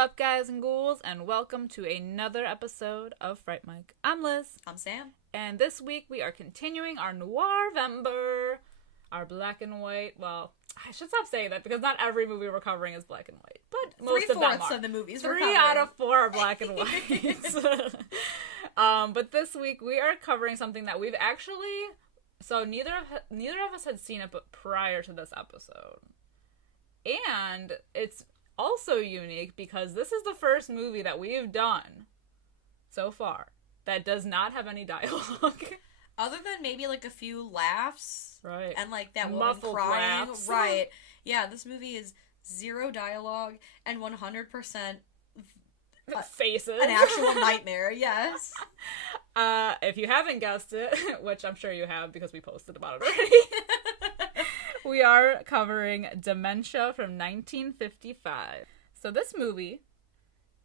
up, guys and ghouls, and welcome to another episode of Fright Mic. I'm Liz. I'm Sam. And this week we are continuing our Noir-vember, our black and white, well, I should stop saying that because not every movie we're covering is black and white, but most of them are. 3/4 of the movies we're 3 covering. out of 4 are black and white. But this week we are covering something that we've actually, so neither of us had seen it but prior to this episode. And it's also unique because this is the first movie that we've done so far that does not have any dialogue. Other than maybe like a few laughs. Right. And like that woman Muffled crying. laughs. Right. Yeah, this movie is 0 dialogue and 100% faces. an actual nightmare, yes. If you haven't guessed it, which I'm sure you have because we posted about it already, we are covering Dementia from 1955. So this movie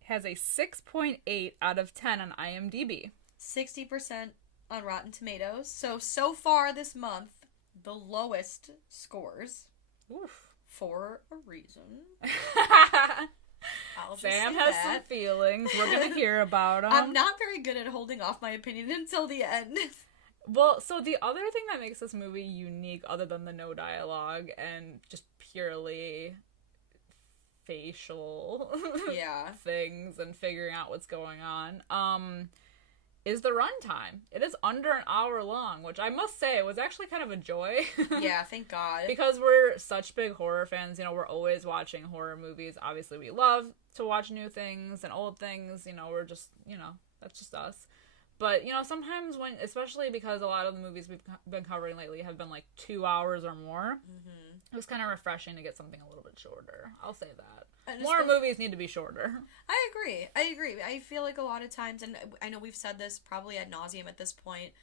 has a 6.8 out of 10 on IMDb. 60% on Rotten Tomatoes. So far this month, the lowest scores. Oof. For a reason. Sam has some feelings. We're going to hear about them. I'm not very good at holding off my opinion until the end. Well, so the other thing that makes this movie unique, other than the no dialogue and just purely facial things and figuring out what's going on, is the runtime. It is under an hour long, which I must say was actually kind of a joy. Yeah, thank God. Because we're such big horror fans, we're always watching horror movies. Obviously, we love to watch new things and old things, we're just, that's just us. But, sometimes when, especially because a lot of the movies we've been covering lately have been like 2 hours or more, it was kind of refreshing to get something a little bit shorter. I'll say that. More movies need to be shorter. I agree. I feel like a lot of times, and I know we've said this probably ad nauseum at this point,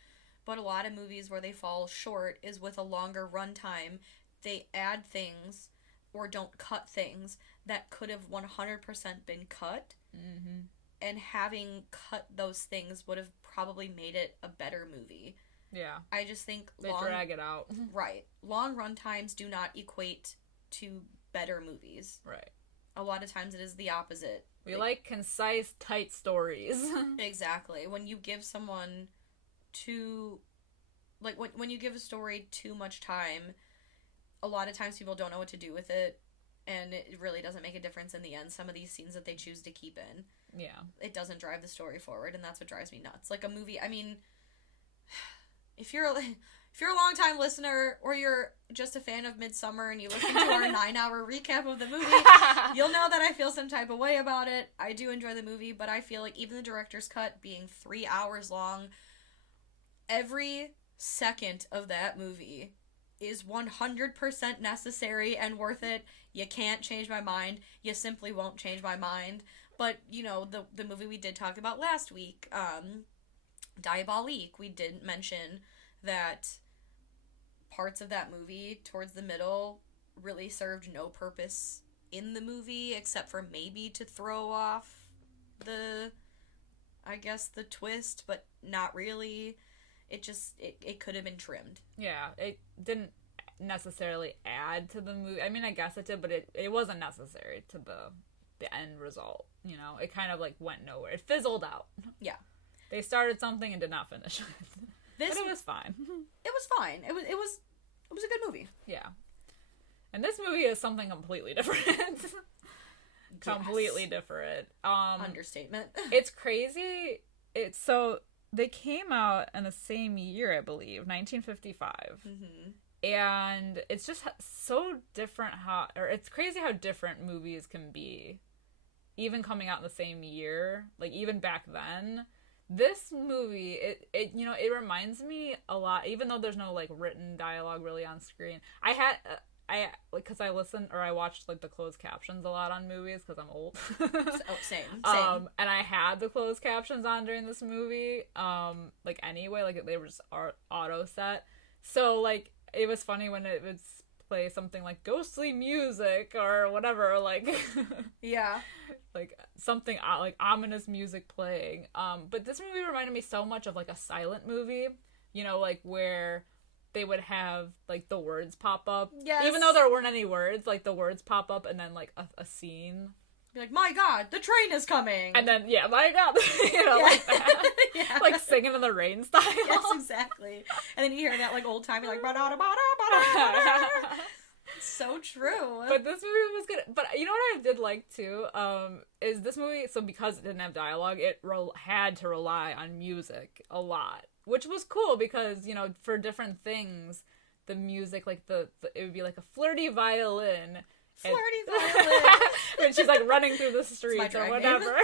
but a lot of movies where they fall short is with a longer runtime, they add things or don't cut things that could have 100% been cut. Mm-hmm. And having cut those things would have probably made it a better movie. Yeah. I just think they drag it out. Right. Long run times do not equate to better movies. Right. A lot of times it is the opposite. We like concise, tight stories. Exactly. When you give someone when you give a story too much time, a lot of times people don't know what to do with it, and it really doesn't make a difference in the end. Some of these scenes that they choose to keep in. Yeah. It doesn't drive the story forward, and that's what drives me nuts. Like a movie, I mean, if you're a long-time listener, or you're just a fan of Midsummer and you listen to our 9-hour recap of the movie, you'll know that I feel some type of way about it. I do enjoy the movie, but I feel like even the director's cut being 3 hours long, every second of that movie is 100% necessary and worth it. You can't change my mind. You simply won't change my mind. But, the movie we did talk about last week, Diabolique, we didn't mention that parts of that movie towards the middle really served no purpose in the movie except for maybe to throw off the twist, but not really. It could have been trimmed. Yeah, it didn't necessarily add to the movie. I mean, I guess it did, but it wasn't necessary to the end result. It kind of went nowhere. It fizzled out. Yeah. They started something and did not finish it. But it was fine. It was fine. It was a good movie. Yeah. And this movie is something completely different. Completely different. Understatement. It's crazy. So they came out in the same year, I believe, 1955. Mm-hmm. And it's just so different it's crazy how different movies can be. Even coming out in the same year, even back then. This movie, it reminds me a lot, even though there's no written dialogue really on screen. Because I watched the closed captions a lot on movies because I'm old. Same. And I had the closed captions on during this movie. Anyway, they were just auto set. So it was funny when it would play something like ghostly music or whatever, yeah. Something ominous music playing. But this movie reminded me so much of a silent movie, where they would have the words pop up. Yes. Even though there weren't any words, the words pop up and then a scene Be like, my God, the train is coming! And then, my God, like that. Yeah. Like singing in the rain style. Yes, exactly. And then you hear that, like, old-timey, like, ba-da-da-ba-da-ba-da. It's so true. But this movie was good. But you know what I did like, too? Is this movie, so because it didn't have dialogue, it had to rely on music a lot. Which was cool because, for different things, the music, like, it would be like a flirty violin. When she's like running through the streets or whatever.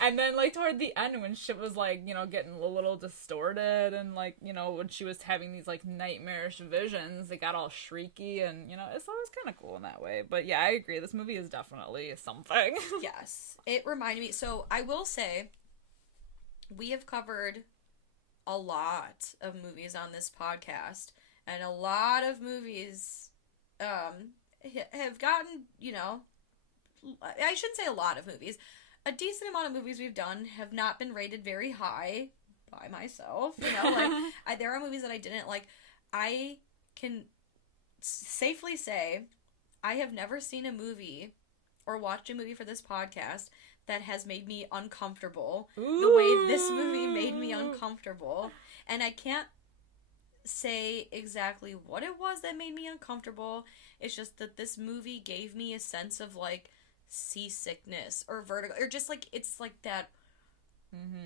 And then like toward the end when shit was like, getting a little distorted and like, when she was having these like nightmarish visions, it got all shrieky and, it was kind of cool in that way. But yeah, I agree. This movie is definitely something. Yes. It reminded me. So I will say, we have covered a lot of movies on this podcast. And a lot of movies have gotten, I shouldn't say a lot of movies. A decent amount of movies we've done have not been rated very high by myself. There are movies that I didn't like. I can safely say I have never seen a movie or watched a movie for this podcast that has made me uncomfortable the way this movie made me uncomfortable. And I can't say exactly what it was that made me uncomfortable. It's just that this movie gave me a sense of like seasickness or vertigo or just like it's like that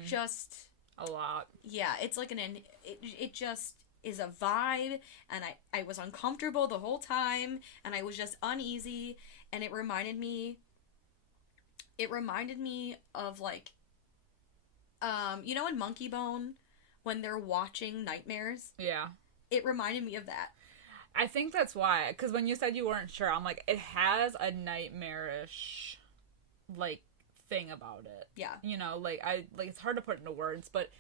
just a lot. Yeah, it's like it just is a vibe, and I was uncomfortable the whole time, and I was just uneasy, and it reminded me of like in Monkey Bone when they're watching nightmares. Yeah. It reminded me of that. I think that's why, because when you said you weren't sure, I'm like, it has a nightmarish, like, thing about it. Yeah. It's hard to put into words, but,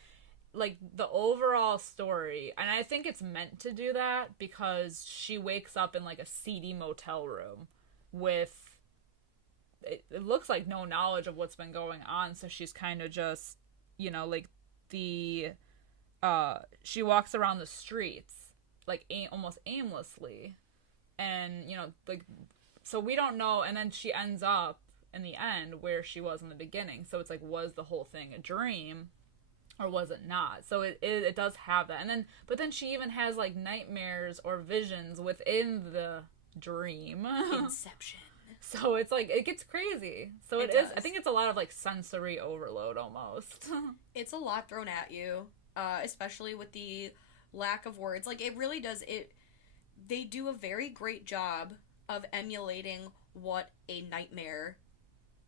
like, the overall story, and I think it's meant to do that, because she wakes up in, like, a seedy motel room with, it looks like no knowledge of what's been going on, so she's kind of just, she walks around the streets, like, almost aimlessly, and, so we don't know, and then she ends up, in the end, where she was in the beginning, so it's like, was the whole thing a dream, or was it not? So it does have that, and then, but then she even has, like, nightmares or visions within the dream. Inception. So it's like, it gets crazy. So it is, I think it's a lot of, like, sensory overload, almost. It's a lot thrown at you. Especially with the lack of words. Like, it really does, they do a very great job of emulating what a nightmare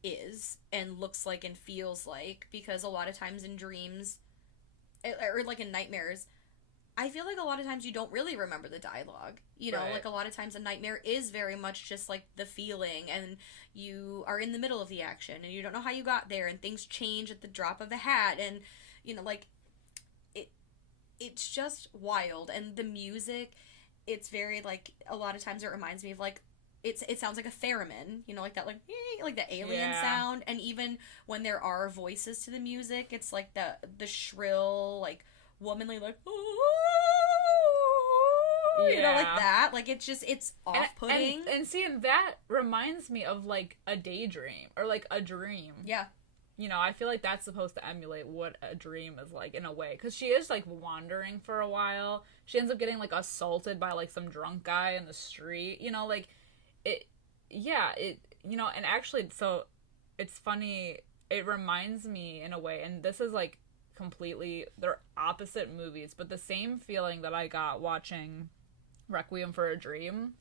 is and looks like and feels like, because a lot of times in dreams, or like in nightmares, I feel like a lot of times you don't really remember the dialogue. Right. Like a lot of times a nightmare is very much just like the feeling, and you are in the middle of the action, and you don't know how you got there, and things change at the drop of a hat, and, like, it's just wild. And the music, it's very, like, a lot of times it reminds me of, like, it sounds like a theremin, like that, like the alien sound. And even when there are voices to the music, it's like the shrill, like, womanly, like, like that. Like, it's just, it's off-putting. And see, that reminds me of, like, a daydream, or, like, a dream. Yeah. I feel like that's supposed to emulate what a dream is like, in a way. Because she is, like, wandering for a while. She ends up getting, like, assaulted by, like, some drunk guy in the street. And actually, so, it's funny, it reminds me, in a way, and this is, like, completely, they're opposite movies, but the same feeling that I got watching Requiem for a Dream,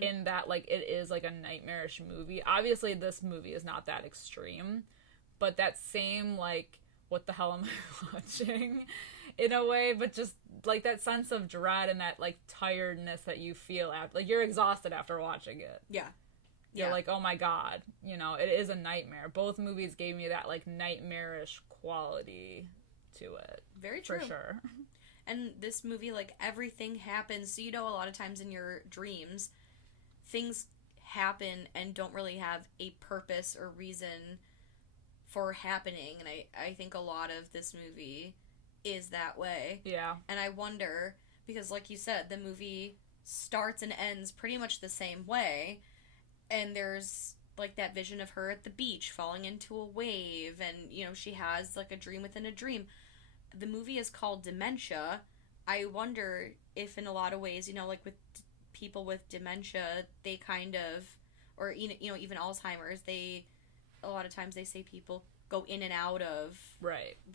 in that, like, it is, like, a nightmarish movie. Obviously, this movie is not that extreme, but that same, like, what the hell am I watching, in a way, but just, like, that sense of dread and that, like, tiredness that you feel after, like, you're exhausted after watching it. Yeah. You're like, oh my God, it is a nightmare. Both movies gave me that, like, nightmarish quality to it. Very true. For sure. And this movie, like, everything happens, so, a lot of times in your dreams, things happen and don't really have a purpose or reason for happening, and I think a lot of this movie is that way. Yeah. And I wonder, because like you said, the movie starts and ends pretty much the same way, And there's like that vision of her at the beach falling into a wave, and you know, she has like a dream within a dream. The movie is called Dementia. I wonder if in a lot of ways, you know, like with people with dementia, they kind of, or you know, even Alzheimer's, they, a lot of times they say people go in and out of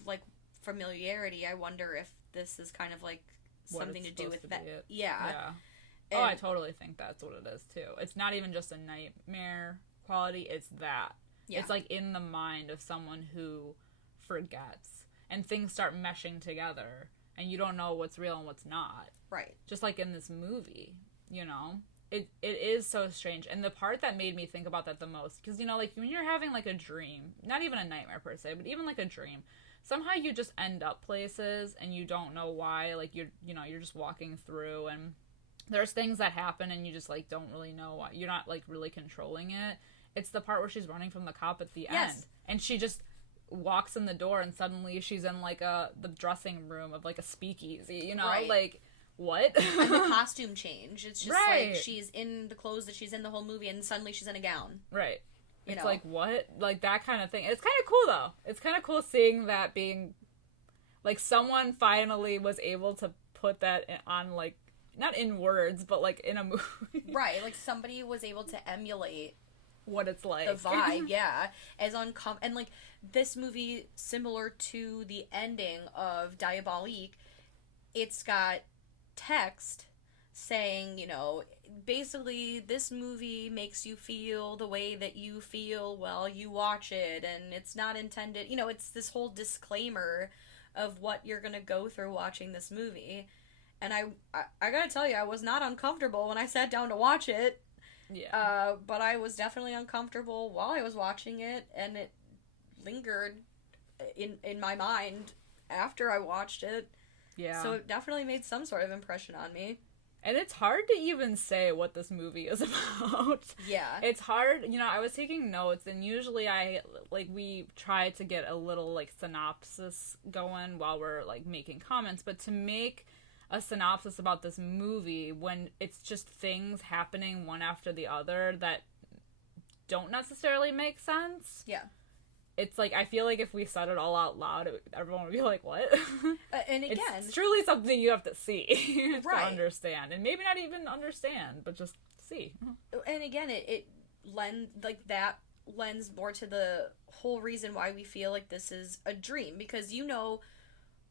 like familiarity. I wonder if this is kind of like something to do with that. Yeah. And, I totally think that's what it is too. It's not even just a nightmare quality, it's that. Yeah. It's like in the mind of someone who forgets, and things start meshing together, and you don't know what's real and what's not. Right. Just like in this movie, you know? It is so strange. And the part that made me think about that the most, because, you know, like when you're having like a dream, not even a nightmare per se, but even like a dream, somehow you just end up places and you don't know why. Like you're just walking through, and there's things that happen and you just like don't really know why. You're not like really controlling it. It's the part where she's running from the cop at the end, and she just walks in the door and suddenly she's in like the dressing room of like a speakeasy, you know? Right. Like, what? And the costume change. It's just like she's in the clothes that she's in the whole movie, and suddenly she's in a gown. Right. It's like, what? Like, that kind of thing. It's kind of cool, though. It's kind of cool seeing that being, like, someone finally was able to put that on, like, not in words, but, like, in a movie. Right. Like, somebody was able to emulate what it's like. The vibe, yeah. And, like, this movie, similar to the ending of Diabolique, it's got text saying, you know, basically this movie makes you feel the way that you feel while you watch it, and it's not intended, you know, it's this whole disclaimer of what you're gonna go through watching this movie. And I gotta tell you, I was not uncomfortable when I sat down to watch it. Yeah. But I was definitely uncomfortable while I was watching it, and it lingered in my mind after I watched it. Yeah. So it definitely made some sort of impression on me. And it's hard to even say what this movie is about. Yeah. It's hard. You know, I was taking notes, and usually we try to get a little, like, synopsis going while we're, like, making comments. But to make a synopsis about this movie when it's just things happening one after the other that don't necessarily make sense. Yeah. It's like, I feel like if we said it all out loud, everyone would be like, what? And again, it's truly something you have to see to understand. And maybe not even understand, but just see. And again, it that lends more to the whole reason why we feel like this is a dream. Because, you know,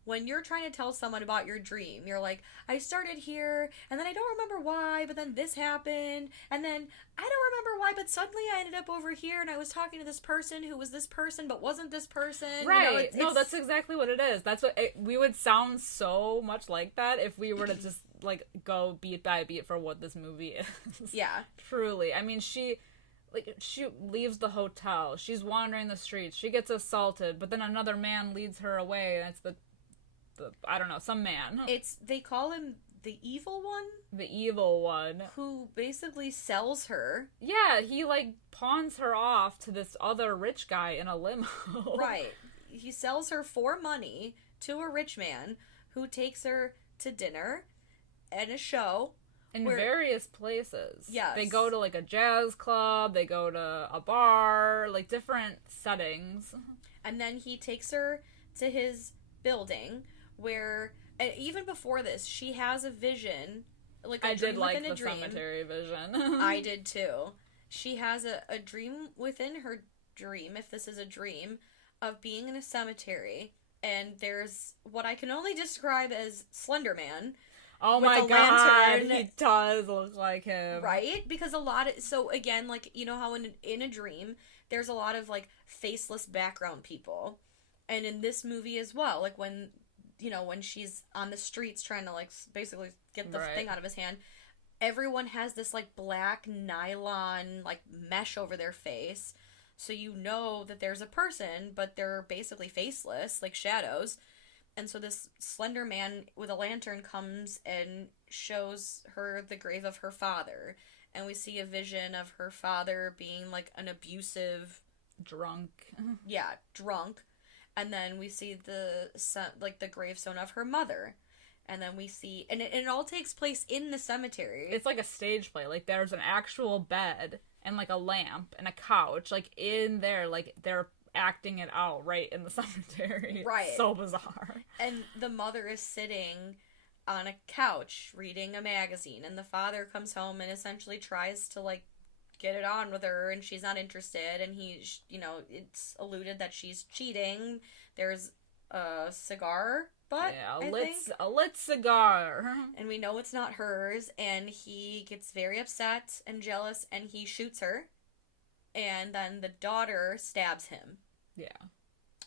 when you're trying to tell someone about your dream, you're like, I started here, and then I don't remember why, but then this happened, and then I don't remember why, but suddenly I ended up over here, and I was talking to this person who was this person, but wasn't this person. Right. You know, no, that's exactly what it is. That's what we would sound so much like that if we were to just, like, go beat by beat for what this movie is. Yeah. Truly. I mean, she leaves the hotel. She's wandering the streets. She gets assaulted, but then another man leads her away, and it's the I don't know, some man. They call him the evil one? The evil one. Who basically sells her. Yeah, he, like, pawns her off to this other rich guy in a limo. Right. He sells her for money to a rich man who takes her to dinner and a show. In various places. Yes. They go to, like, a jazz club, they go to a bar, like, different settings. And then he takes her to his building, where even before this, she has a vision, like a dream within a dream. I did like the cemetery vision. I did too. She has a dream within her dream, if this is a dream, of being in a cemetery, and there's what I can only describe as Slender Man. Oh my god, he does look like him. Right? Because so again, like, you know how in a dream, there's a lot of, like, faceless background people. And in this movie as well, like, when she's on the streets trying to, like, basically get the thing out of his hand, everyone has this, like, black nylon, like, mesh over their face. So you know that there's a person, but they're basically faceless, like shadows. And so this slender man with a lantern comes and shows her the grave of her father. And we see a vision of her father being, like, an abusive... Drunk. Yeah, drunk. And then we see the gravestone of her mother. And then we see... And it all takes place in the cemetery. It's like a stage play. Like, there's an actual bed. and like a lamp and a couch, like in there, like they're acting it out right in the cemetery. Right. So bizarre. And the mother is sitting on a couch reading a magazine, and the father comes home and essentially tries to like get it on with her, and she's not interested, and he's, you know, it's alluded that she's cheating. There's a cigar butt, a lit cigar, and we know it's not hers, and he gets very upset and jealous, and he shoots her, and then the daughter stabs him. Yeah.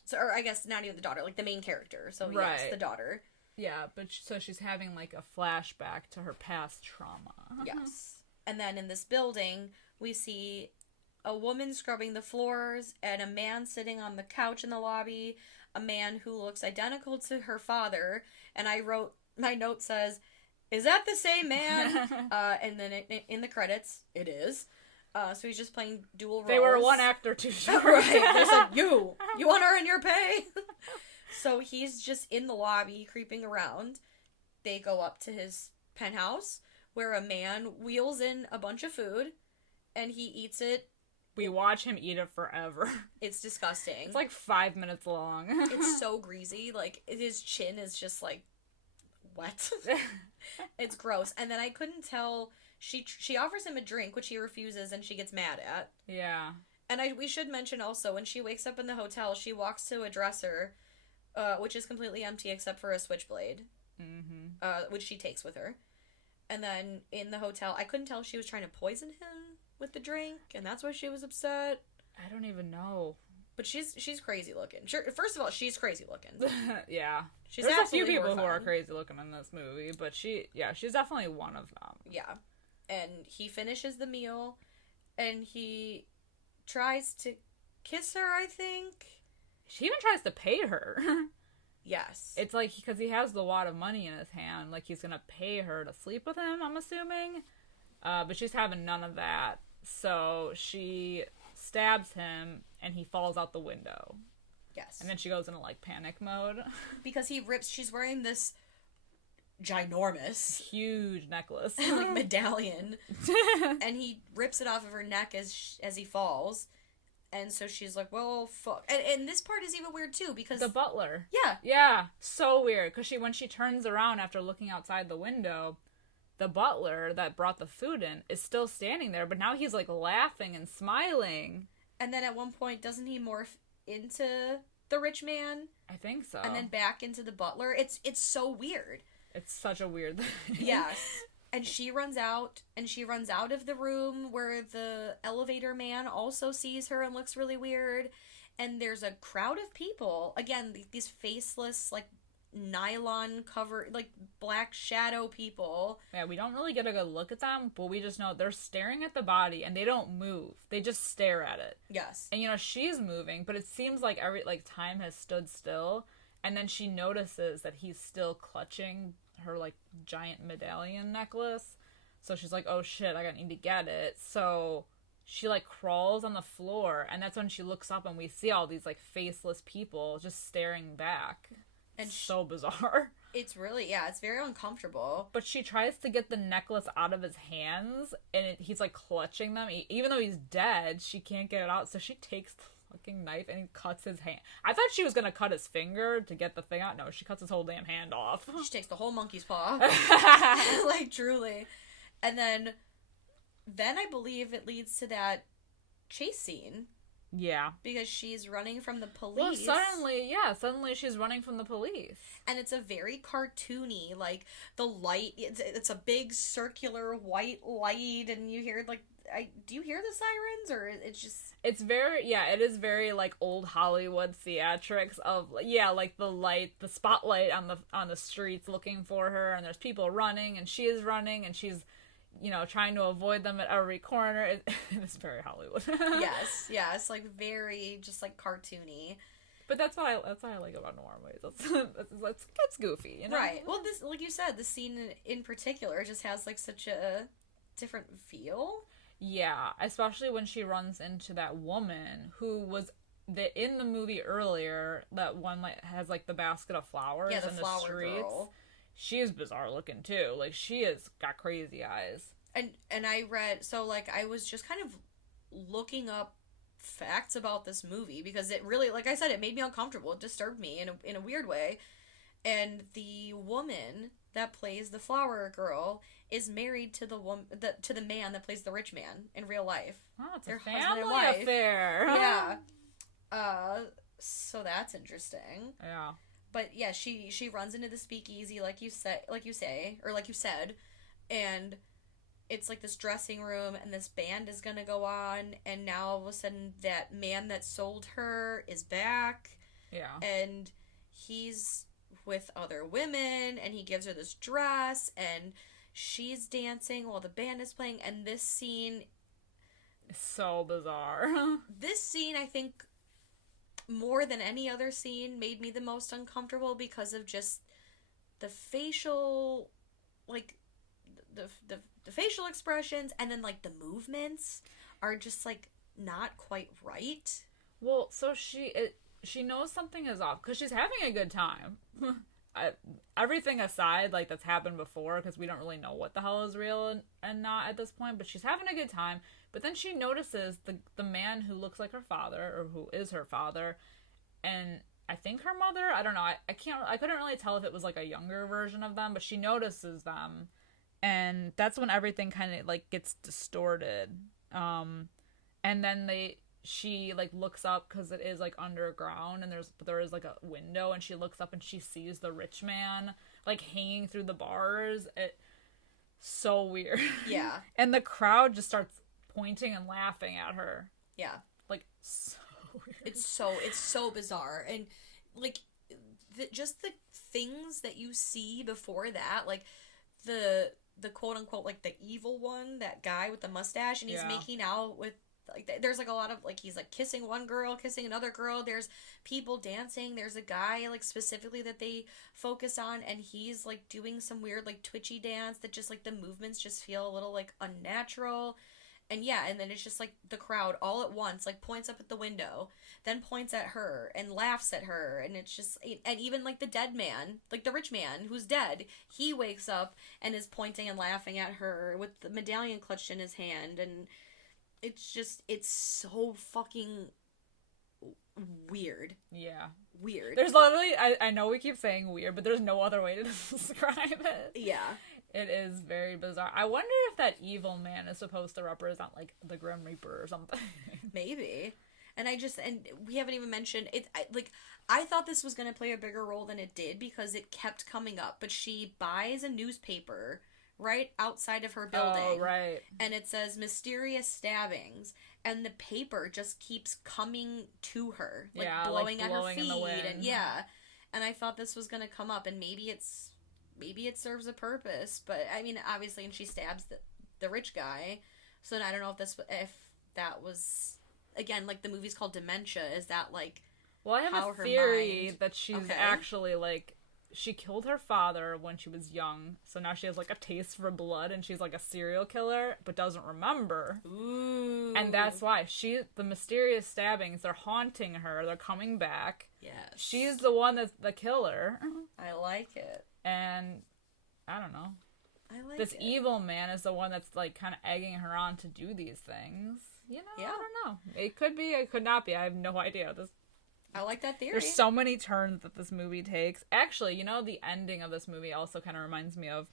So, or I guess not even the daughter, like the main character. So right. Yes, the daughter. Yeah, but so she's having like a flashback to her past trauma. Yes. And then in this building, we see a woman scrubbing the floors and a man sitting on the couch in the lobby, a man who looks identical to her father. And I wrote, my note says, "Is that the same man?" And then in the credits, it is. So he's just playing dual roles. They were one actor, two short. Right. They said, you want to earn your pay? So he's just in the lobby, creeping around. They go up to his penthouse, where a man wheels in a bunch of food, and he eats it. We watch him eat it forever. It's disgusting. It's like 5 minutes long. It's so greasy. Like, his chin is just, like, wet. It's gross. And then I couldn't tell... She offers him a drink, which he refuses, and she gets mad at. Yeah. And we should mention also, when she wakes up in the hotel, she walks to a dresser, which is completely empty except for a switchblade, which she takes with her. And then in the hotel, I couldn't tell if she was trying to poison him with the drink, and that's why she was upset. I don't even know. But she's crazy looking. Sure, first of all, she's crazy looking. Yeah. She's There's a few people horrifying. who are crazy looking in this movie, but she's definitely one of them. Yeah. And he finishes the meal, and he tries to kiss her, I think. She even tries to pay her. Yes. It's like, because he has the wad of money in his hand, like he's gonna pay her to sleep with him, I'm assuming. But she's having none of that. So she stabs him, and he falls out the window. Yes. And then she goes into, like, panic mode. Because she's wearing this ginormous... huge necklace. like, medallion. And he rips it off of her neck as he falls. And so she's like, well, fuck. And this part is even weird, too, because... The butler. Yeah. Yeah. So weird. Because when she turns around after looking outside the window, the butler that brought the food in is still standing there, but now he's, like, laughing and smiling. And then at one point, doesn't he morph into the rich man? I think so. And then back into the butler? It's so weird. It's such a weird thing. Yes. And she runs out of the room where the elevator man also sees her and looks really weird. And there's a crowd of people. Again, these faceless, like, nylon cover, like, black shadow people. Yeah, we don't really get a good look at them, but we just know they're staring at the body, and they don't move. They just stare at it. Yes. And, she's moving, but it seems like time has stood still, and then she notices that he's still clutching her, like, giant medallion necklace. So she's like, oh shit, I need to get it. So she, like, crawls on the floor, and that's when she looks up and we see all these, like, faceless people just staring back. And so bizarre. It's really, it's very uncomfortable. But she tries to get the necklace out of his hands, and he's, like, clutching them. Even though he's dead, she can't get it out, so she takes the fucking knife and cuts his hand. I thought she was gonna cut his finger to get the thing out. No, she cuts his whole damn hand off. She takes the whole monkey's paw. Like, truly. And then I believe it leads to that chase scene. Yeah. Because she's running from the police. Well, suddenly she's running from the police. And it's a very cartoony, like, the light, it's a big circular white light, and you hear, like, do you hear the sirens, or it's just... It's very, it is very, like, old Hollywood theatrics of, like, the light, the spotlight on the streets looking for her, and there's people running, and she is running, and she's... trying to avoid them at every corner. It's very Hollywood. Yes, like very just like cartoony. But that's what I like about noir movies. It's goofy, Right. Well, this, like you said, the scene in particular just has like such a different feel. Yeah, especially when she runs into that woman who was in the movie earlier. That one has like the basket of flowers the in the flower streets. Girl. She is bizarre looking too. Like, she has got crazy eyes. And I read, so like I was just kind of looking up facts about this movie because it really, like I said, it made me uncomfortable. It disturbed me in a weird way. And the woman that plays the flower girl is married to the man that plays the rich man in real life. Oh, it's a family affair. Yeah. So that's interesting. Yeah. But yeah, she runs into the speakeasy like you said, and it's like this dressing room, and this band is gonna go on, and now all of a sudden that man that sold her is back. Yeah. And he's with other women, and he gives her this dress, and she's dancing while the band is playing, and this scene is so bizarre. This scene, I think, more than any other scene, made me the most uncomfortable because of just the facial, like, the facial expressions, and then, like, the movements are just, like, not quite right. Well, so she knows something is off because she's having a good time. Everything aside, like, that's happened before, because we don't really know what the hell is real and not at this point, but she's having a good time. But then she notices the man who looks like her father, or who is her father, and I think her mother, I don't know, I couldn't really tell if it was like a younger version of them, but she notices them, and that's when everything kind of, like, gets distorted. And then she like looks up because it is like underground, and there is like a window, and she looks up and she sees the rich man like hanging through the bars. So weird. Yeah. And the crowd just starts pointing and laughing at her. Yeah. Like, so weird. It's so bizarre. And like just the things that you see before that, like the quote unquote, like, the evil one, that guy with the mustache, and he's making out with, like, there's like a lot of, like, he's like kissing one girl, kissing another girl, there's people dancing, there's a guy like specifically that they focus on, and he's like doing some weird like twitchy dance that just, like, the movements just feel a little like unnatural. And yeah, and then it's just like the crowd all at once like points up at the window, then points at her and laughs at her, and it's just, and even like the dead man, like the rich man who's dead, he wakes up and is pointing and laughing at her with the medallion clutched in his hand, and it's just, it's so fucking weird. Yeah. Weird. There's literally, I know we keep saying weird, but there's no other way to describe it. Yeah. It is very bizarre. I wonder if that evil man is supposed to represent, like, the Grim Reaper or something. Maybe. And we haven't even mentioned it. I thought this was going to play a bigger role than it did because it kept coming up. But she buys a newspaper right outside of her building. Oh, right. And it says mysterious stabbings. And the paper just keeps coming to her. Like, blowing at her feet. And yeah. And I thought this was going to come up. And maybe it serves a purpose. But, I mean, obviously, and she stabs the rich guy. So I don't know if that was... Again, like, the movie's called Dementia. Is that, like, well, I have a theory that she's actually, like, she killed her father when she was young, so now she has, like, a taste for blood, and she's, like, a serial killer, but doesn't remember. Ooh. And that's why. The mysterious stabbings, they're haunting her, they're coming back. Yes. She's the one that's the killer. I like it. And, I don't know. I like this evil man is the one that's, like, kind of egging her on to do these things. You know, yeah. I don't know. It could be, it could not be. I have no idea. I like that theory. There's so many turns that this movie takes. Actually, you know, the ending of this movie also kind of reminds me of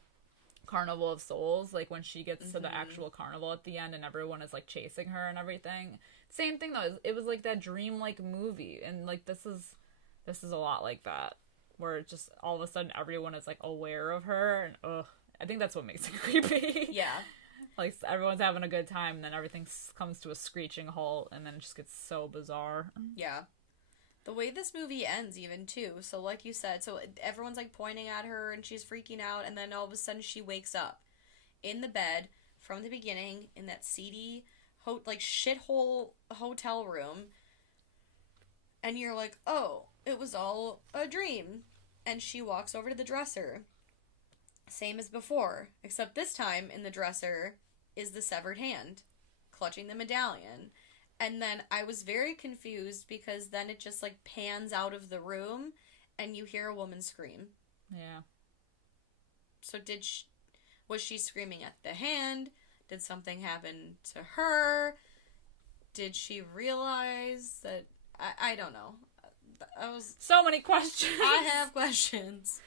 Carnival of Souls. Like, when she gets to the actual carnival at the end and everyone is, like, chasing her and everything. Same thing, though. It was, like, that dream-like movie. And, like, this is a lot like that. Where it just, all of a sudden, everyone is, like, aware of her. And, ugh. I think that's what makes it creepy. Yeah. Like, everyone's having a good time, and then everything comes to a screeching halt, and then it just gets so bizarre. Yeah. The way this movie ends, even, too. So, like you said, so everyone's, like, pointing at her, and she's freaking out, and then all of a sudden she wakes up in the bed from the beginning in that seedy, shithole hotel room, and you're like, oh, it was all a dream. And she walks over to the dresser. Same as before, except this time in the dresser is the severed hand, clutching the medallion. And then I was very confused because then it just, like, pans out of the room and you hear a woman scream. Yeah. So was she screaming at the hand? Did something happen to her? Did she realize that... I don't know. So many questions. I have questions.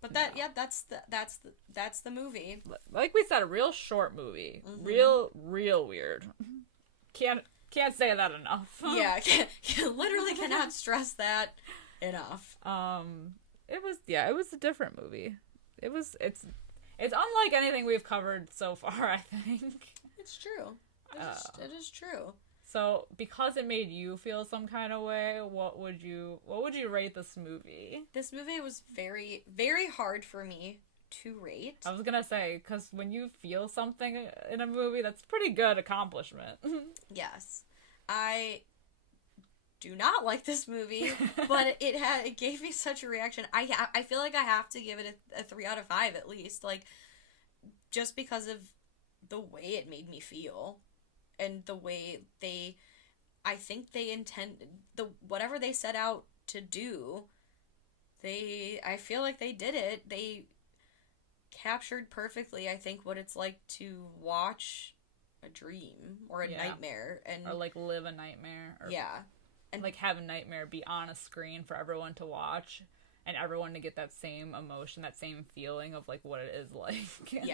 But that's the movie. Like we said, a real short movie. Mm-hmm. Real weird. Can't say that enough. Yeah, literally cannot stress that enough. It was a different movie. It's unlike anything we've covered so far, I think. It's true. It is true. So, because it made you feel some kind of way, what would you rate this movie? This movie was very, very hard for me to rate. I was gonna say, because when you feel something in a movie, that's pretty good accomplishment. Yes. I do not like this movie, but it gave me such a reaction. I feel like I have to give it a 3 out of 5 at least, like, just because of the way it made me feel. And the way I think they intended, whatever they set out to do, I feel like they did it. They captured perfectly, I think, what it's like to watch a dream or a nightmare. Or, like, live a nightmare. Or, and, like, have a nightmare be on a screen for everyone to watch and everyone to get that same emotion, that same feeling of, like, what it is like.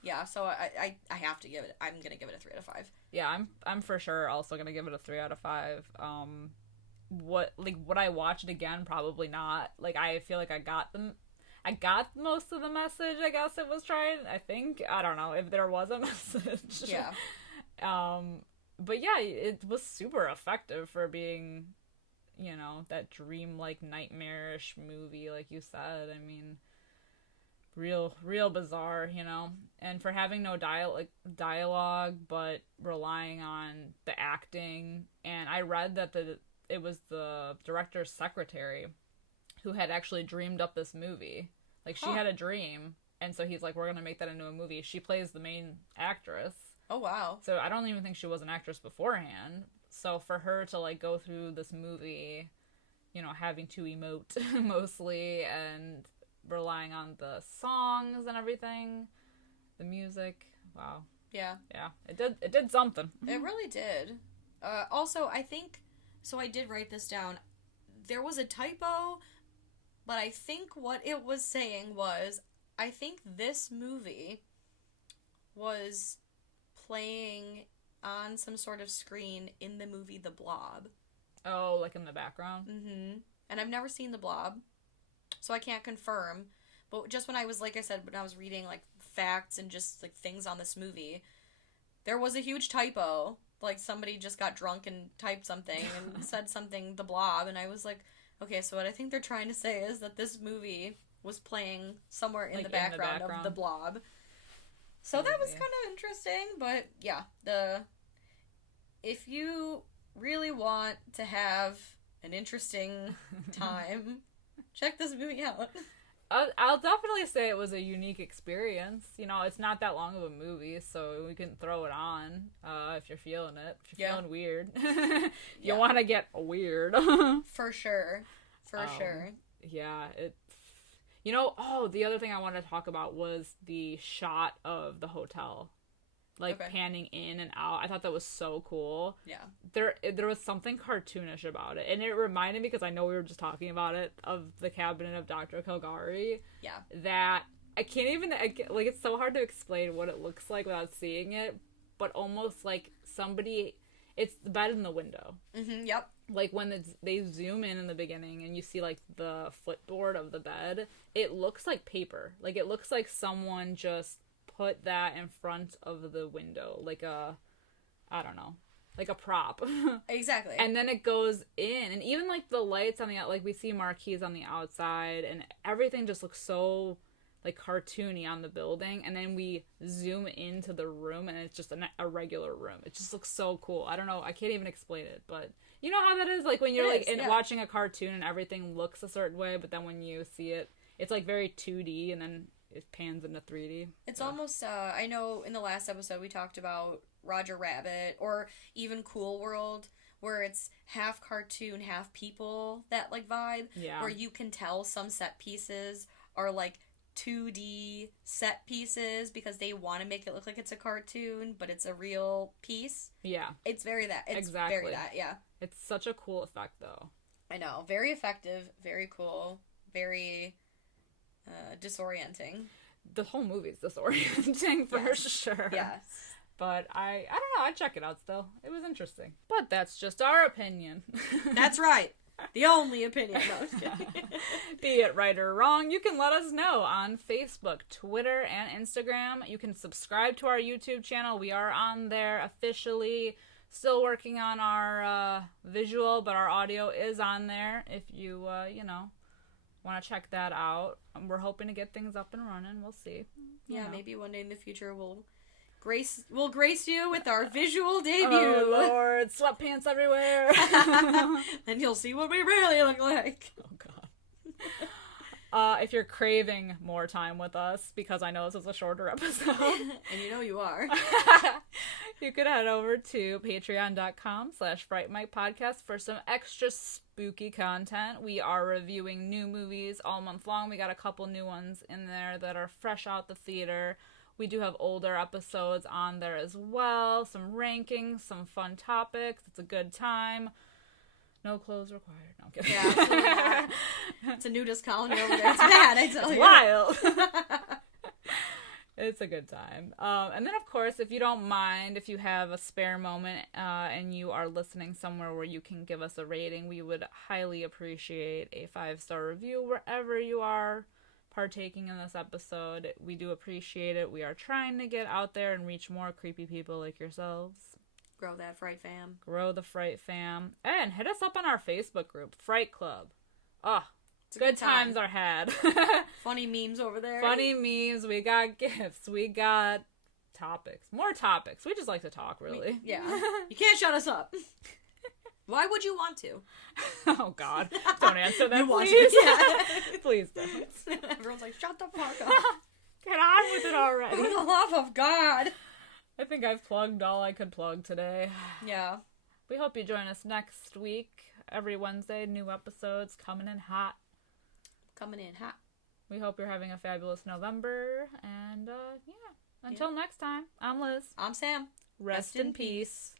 Yeah, so I have to give it, I'm going to give it a 3 out of 5. Yeah, I'm for sure also going to give it a 3 out of 5. Would I watch it again? Probably not. Like, I feel like I got most of the message, I guess it was trying, I think. I don't know if there was a message. Yeah. But yeah, it was super effective for being, you know, that dream-like, nightmarish movie, like you said. I mean, real bizarre, you know, and for having no dialogue, but relying on the acting. And I read that it was the director's secretary who had actually dreamed up this movie. Like, she had a dream, and so he's like, we're gonna make that into a movie. She plays the main actress. Oh, wow. So I don't even think she was an actress beforehand. So for her to, like, go through this movie, you know, having to emote mostly, and relying on the songs and everything, the music, wow. Yeah, it did something. It really did. Also, I think, so I did write this down, there was a typo, but I think what it was saying was, I think this movie was playing on some sort of screen in the movie The Blob. Oh, like in the background? Mm-hmm. And I've never seen The Blob, so I can't confirm, but just when I was reading, like, facts and just, like, things on this movie, there was a huge typo. Like, somebody just got drunk and typed something and said something, The Blob, and I was like, okay, so what I think they're trying to say is that this movie was playing somewhere in, like, the background of The Blob. So that was kind of interesting, but yeah, if you really want to have an interesting time, check this movie out. I'll definitely say it was a unique experience. You know, it's not that long of a movie, so we can throw it on if you're feeling it. If you're feeling weird. You want to get weird. For sure. For sure. Yeah, you know, the other thing I wanted to talk about was the shot of the hotel. Like, panning in and out. I thought that was so cool. Yeah. There was something cartoonish about it. And it reminded me, because I know we were just talking about it, of the Cabinet of Dr. Caligari. Yeah. That I can't even, like, it's so hard to explain what it looks like without seeing it. But almost like it's the bed in the window. Mm-hmm, yep. Like, when they zoom in the beginning and you see, like, the footboard of the bed, it looks like paper. Like, it looks like someone just put that in front of the window, like a prop. Exactly. And then it goes in, and even, like, the lights on the like, we see marquees on the outside, and everything just looks so, like, cartoony on the building, and then we zoom into the room, and it's just a regular room. It just looks so cool. I don't know, I can't even explain it, but you know how that is, like, when you're watching a cartoon and everything looks a certain way, but then when you see it, it's, like, very 2D, and then it pans into 3D. It's almost, I know in the last episode we talked about Roger Rabbit, or even Cool World, where it's half cartoon, half people, that, like, vibe. Yeah. Where you can tell some set pieces are, like, 2D set pieces because they want to make it look like it's a cartoon, but it's a real piece. Yeah. It's very that. It's exactly. very that, yeah. It's such a cool effect, though. I know. Very effective, very cool, very disorienting. The whole movie's disorienting for sure. Yes. But I don't know, I'd check it out still. It was interesting. But that's just our opinion. That's right. The only opinion. No, I was kidding. Be it right or wrong, you can let us know on Facebook, Twitter, and Instagram. You can subscribe to our YouTube channel. We are on there officially. Still working on our visual, but our audio is on there if you, want to check that out. We're hoping to get things up and running. We'll see. Yeah, maybe one day in the future we'll grace you with our visual debut. Oh, Lord. Sweatpants everywhere. And you'll see what we really look like. Oh, God. If you're craving more time with us, because I know this is a shorter episode. And you know you are. You could head over to patreon.com/Fright Mic podcast for some extra spooky content. We are reviewing new movies all month long. We got a couple new ones in there that are fresh out the theater. We do have older episodes on there as well. Some rankings, some fun topics. It's a good time. No clothes required. No, I'm kidding. Yeah, it's a nudist colony over there. It's bad, I tell you. Wild. It's a good time. And then, of course, if you don't mind, if you have a spare moment and you are listening somewhere where you can give us a rating, we would highly appreciate a 5-star review wherever you are partaking in this episode. We do appreciate it. We are trying to get out there and reach more creepy people like yourselves. Grow that Fright fam. Grow the Fright fam. And hit us up on our Facebook group, Fright Club. Good times are had. Funny memes over there. Funny memes. We got gifts. We got topics. More topics. We just like to talk, really. Yeah. You can't shut us up. Why would you want to? Oh, God. Don't answer that, please. Yeah. Please don't. Everyone's like, shut the fuck up. Get on with it already. For the love of God. I think I've plugged all I could plug today. Yeah. We hope you join us next week. Every Wednesday, new episodes coming in hot. Coming in hot. We hope you're having a fabulous November. And, until next time, I'm Liz. I'm Sam. Rest in peace.